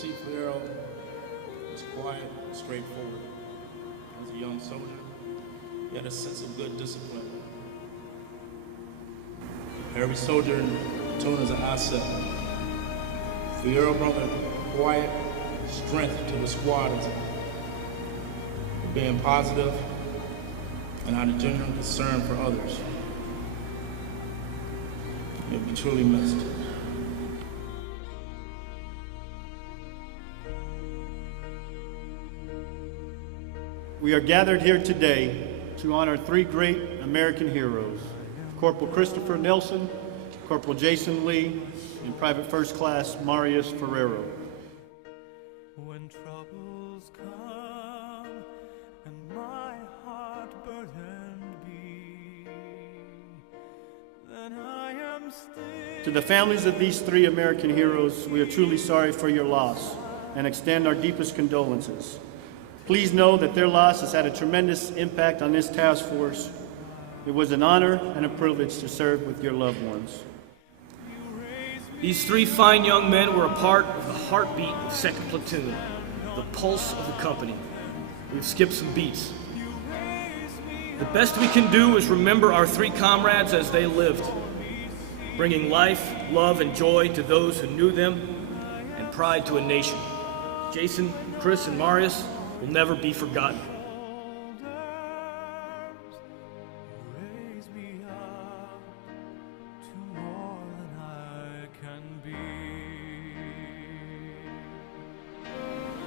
PFC Ferrero was quiet, straightforward. As a young soldier, he had a sense of good discipline. Every soldier in the platoon is an asset. Ferrero brought a quiet strength to the squad of being positive and had a genuine concern for others. He'll be truly missed. We are gathered here today to honor three great American heroes, Corporal Christopher Nelson, Corporal Jason Lee, and Private First Class Marius Ferrero. When troubles come and my heart burdened be, then I am still. To the families of these three American heroes, we are truly sorry for your loss and extend our deepest condolences. Please know that their loss has had a tremendous impact on this task force. It was an honor and a privilege to serve with your loved ones. These three fine young men were a part of the heartbeat of 2nd Platoon, the pulse of the company. We've skipped some beats. The best we can do is remember our three comrades as they lived, bringing life, love, and joy to those who knew them, and pride to a nation. Jason, Chris, and Marius will never be forgotten.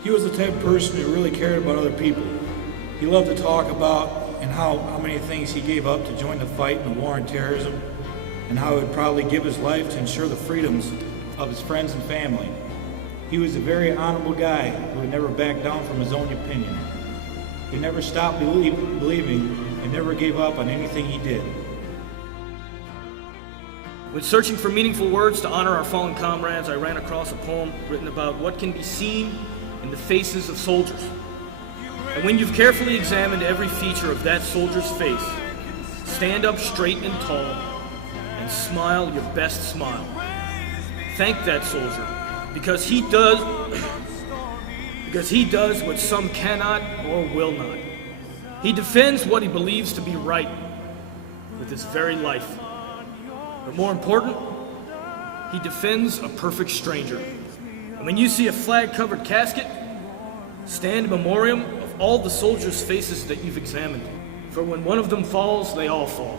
He was the type of person who really cared about other people. He loved to talk about and how many things he gave up to join the fight in the war on terrorism, and how he would probably give his life to ensure the freedoms of his friends and family. He was a very honorable guy who would never back down from his own opinion. He never stopped believing and never gave up on anything he did. When searching for meaningful words to honor our fallen comrades, I ran across a poem written about what can be seen in the faces of soldiers. And when you've carefully examined every feature of that soldier's face, stand up straight and tall and smile your best smile. Thank that soldier, because he does what some cannot or will not. He defends what he believes to be right with his very life. But more important, he defends a perfect stranger. And when you see a flag-covered casket, stand in memoriam of all the soldiers' faces that you've examined. For when one of them falls, they all fall.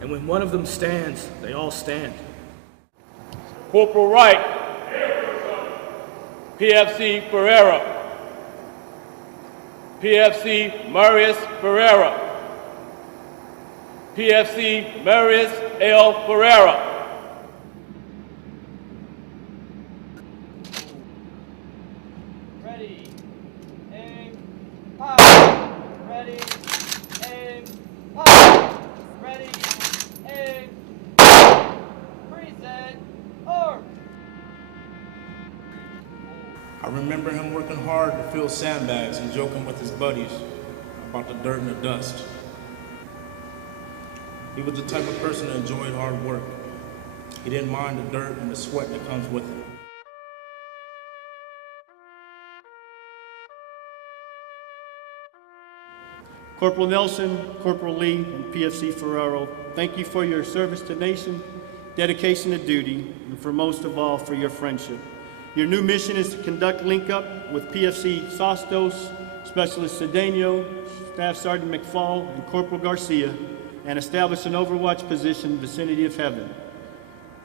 And when one of them stands, they all stand. Corporal Wright, PFC Ferrero, PFC Marius Ferrero, PFC Marius L. Ferrero. Ready, aim, fire. Ready, aim, fire. Ready, aim, present, or. I remember him working hard to fill sandbags and joking with his buddies about the dirt and the dust. He was the type of person that enjoyed hard work. He didn't mind the dirt and the sweat that comes with it. Corporal Nelson, Corporal Lee, and PFC Ferrero, thank you for your service to nation, dedication to duty, and for most of all, for your friendship. Your new mission is to conduct link-up with PFC Sostos, Specialist Cedeno, Staff Sergeant McFall, and Corporal Garcia, and establish an overwatch position in the vicinity of heaven.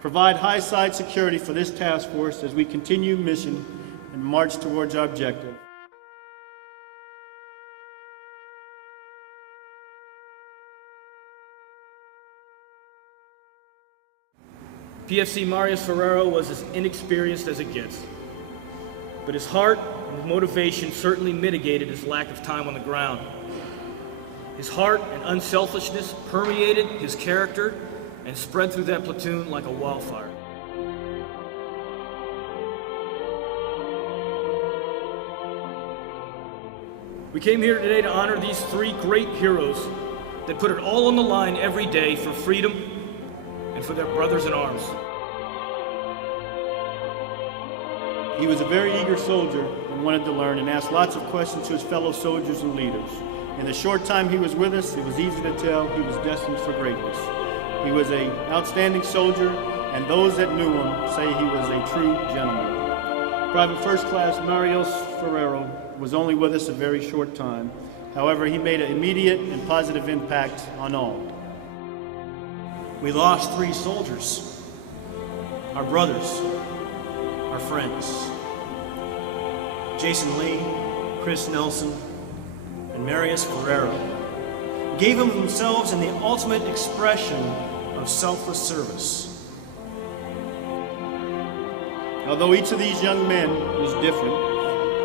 Provide high-side security for this task force as we continue mission and march towards our objective. PFC Marius Ferrero was as inexperienced as it gets, but his heart and his motivation certainly mitigated his lack of time on the ground. His heart and unselfishness permeated his character and spread through that platoon like a wildfire. We came here today to honor these three great heroes that put it all on the line every day for freedom and for their brothers in arms. He was a very eager soldier and wanted to learn and asked lots of questions to his fellow soldiers and leaders. In the short time he was with us, it was easy to tell he was destined for greatness. He was an outstanding soldier, and those that knew him say he was a true gentleman. Private First Class Marius Ferrero was only with us a very short time. However, he made an immediate and positive impact on all. We lost 3 soldiers, our brothers, our friends. Jason Lee, Chris Nelson, and Marius Ferrero gave of themselves in the ultimate expression of selfless service. Although each of these young men was different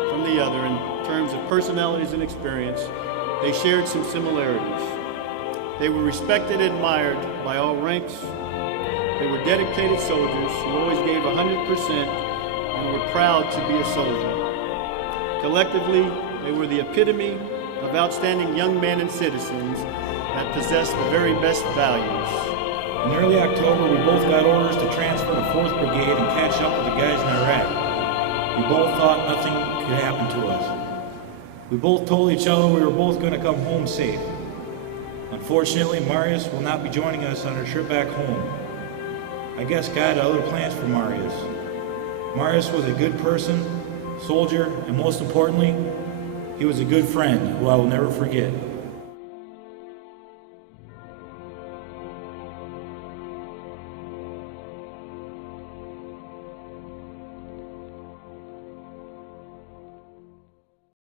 from the other in terms of personalities and experience, they shared some similarities. They were respected and admired by all ranks. They were dedicated soldiers who always gave 100% and were proud to be a soldier. Collectively, they were the epitome of outstanding young men and citizens that possessed the very best values. In early October, we both got orders to transfer to 4th Brigade and catch up with the guys in Iraq. We both thought nothing could happen to us. We both told each other we were both going to come home safe. Unfortunately, Marius will not be joining us on our trip back home. I guess God had other plans for Marius. Marius was a good person, soldier, and most importantly, he was a good friend who I will never forget.